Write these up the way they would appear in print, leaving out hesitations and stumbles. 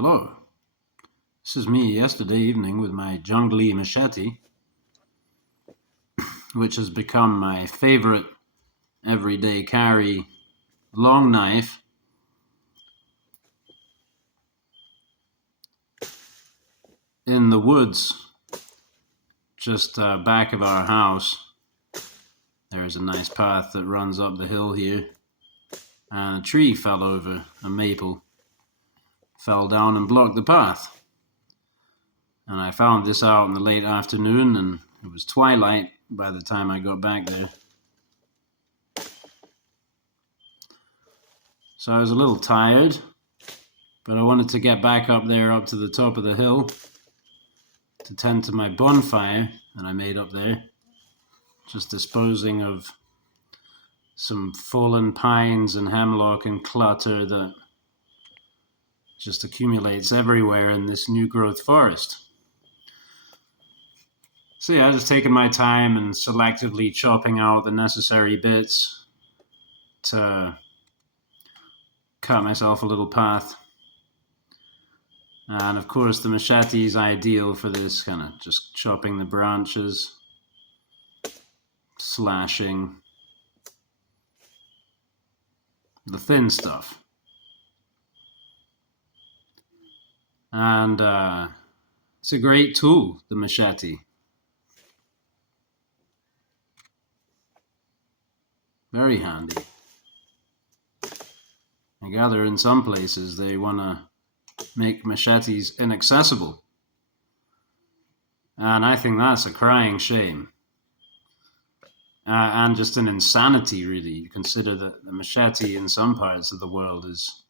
Hello. This is me yesterday evening with my Junglee Machete, which has become my favorite everyday carry long knife. In the woods, just back of our house, there is a nice path that runs up the hill here, and a tree fell over, a maple, fell down and blocked the path. And I found this out in the late afternoon, and it was twilight by the time I got back there. So I was a little tired, but I wanted to get back up there, up to the top of the hill, to tend to my bonfire that I made up there, just disposing of some fallen pines and hemlock and clutter that just accumulates everywhere in this new growth forest. So yeah, I was taking my time and selectively chopping out the necessary bits to cut myself a little path. And of course the machete is ideal for this, kind of just chopping the branches, slashing the thin stuff. And it's a great tool, the machete. Very handy. I gather in some places they want to make machetes inaccessible. And I think that's a crying shame. And just an insanity, really. You consider that the machete in some parts of the world is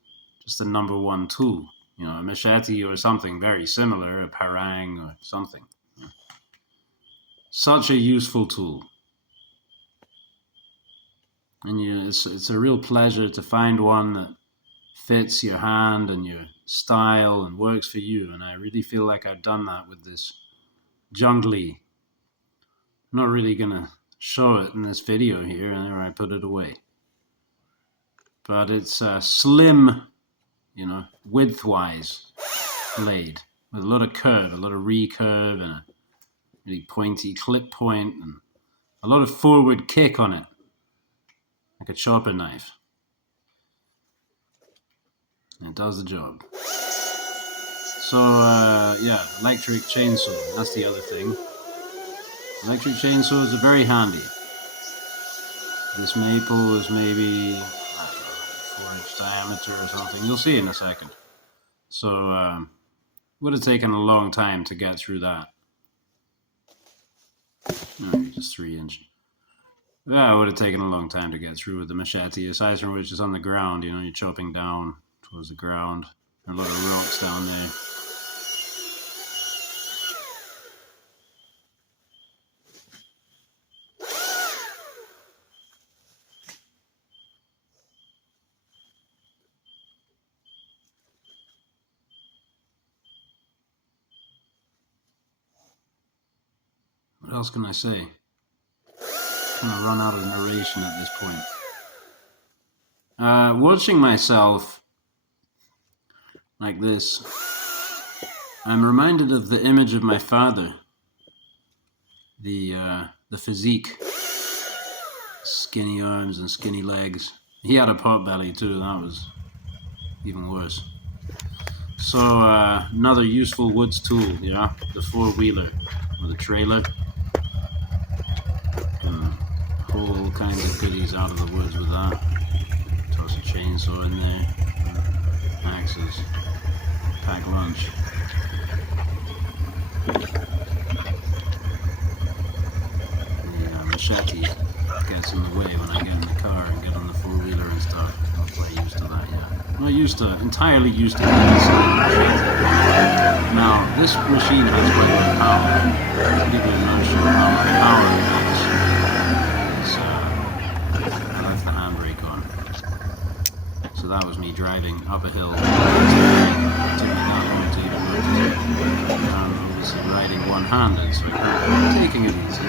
just the number one tool. You know, a machete or something very similar, a parang or something. Such a useful tool. And it's a real pleasure to find one that fits your hand and your style and works for you. And I really feel like I've done that with this Junglee. I'm not really going to show it in this video here, and there I put it away. But it's a slim, width-wise blade with a lot of curve, a lot of recurve, and a really pointy clip point, and a lot of forward kick on it, like a chopper knife. And it does the job. So, electric chainsaw, that's the other thing. Electric chainsaws are very handy. This maple is maybe 4-inch diameter or something. You'll see in a second. So, would have taken a long time to get through that. Maybe just 3-inch. Yeah, it would have taken a long time to get through with the machete, aside from which is on the ground. You're chopping down towards the ground. There are a lot of rocks down there. What else can I say? Kind of run out of narration at this point. Watching myself like this, I'm reminded of the image of my father. The physique, skinny arms and skinny legs. He had a pot belly too. That was even worse. So another useful woods tool, the 4-wheeler or the trailer. Pull all kinds of goodies out of the woods with that. Toss a chainsaw in there. Axes. Pack lunch. The machete gets in the way when I get in the car and get on the 4-wheeler and stuff. I'm not quite used to that yet. I'm not entirely used to the machete. Now, this machine has quite a bit of power. People are not sure how much power it has. So that was me driving up a hill. It took me that long to even notice it. And obviously riding one-handed, so I'm taking it easy.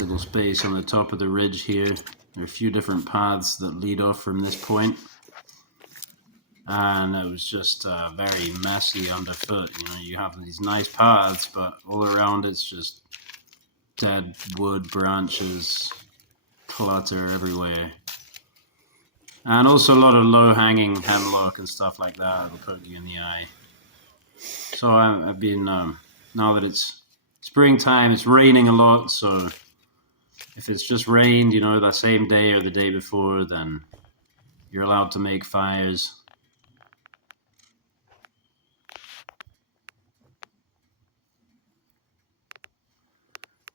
nice little space on the top of the ridge here. There are a few different paths that lead off from this point. And it was just very messy underfoot. You know, you have these nice paths, but all around it's just dead wood, branches, clutter everywhere. And also a lot of low-hanging hemlock and stuff like that that'll poke you in the eye. So I've been, now that it's springtime, it's raining a lot, so if it's just rained, you know, that same day or the day before, then you're allowed to make fires.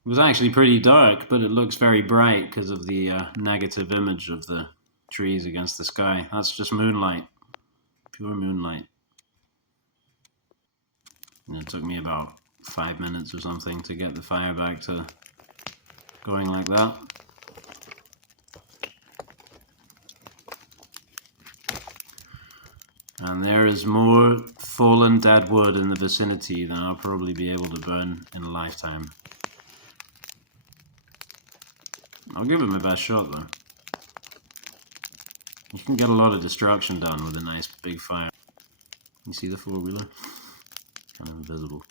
It was actually pretty dark, but it looks very bright because of the negative image of the trees against the sky. That's just moonlight, pure moonlight. And it took me about 5 minutes or something to get the fire back to going like that. And there is more fallen dead wood in the vicinity than I'll probably be able to burn in a lifetime. I'll give it my best shot though. You can get a lot of destruction done with a nice big fire. You see the four-wheeler? Kind of invisible.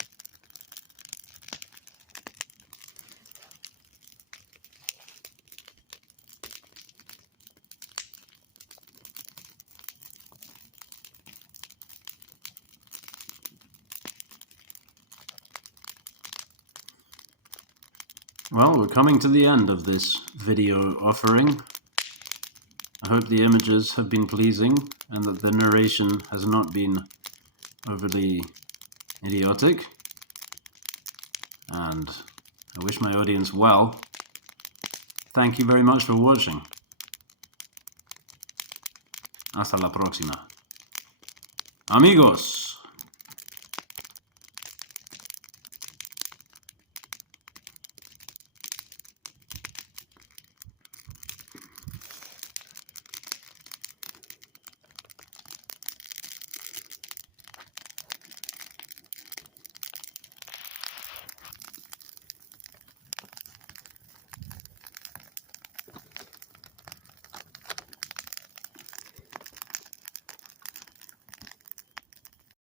Well, we're coming to the end of this video offering. I hope the images have been pleasing and that the narration has not been overly idiotic. And I wish my audience well. Thank you very much for watching. Hasta la próxima. Amigos!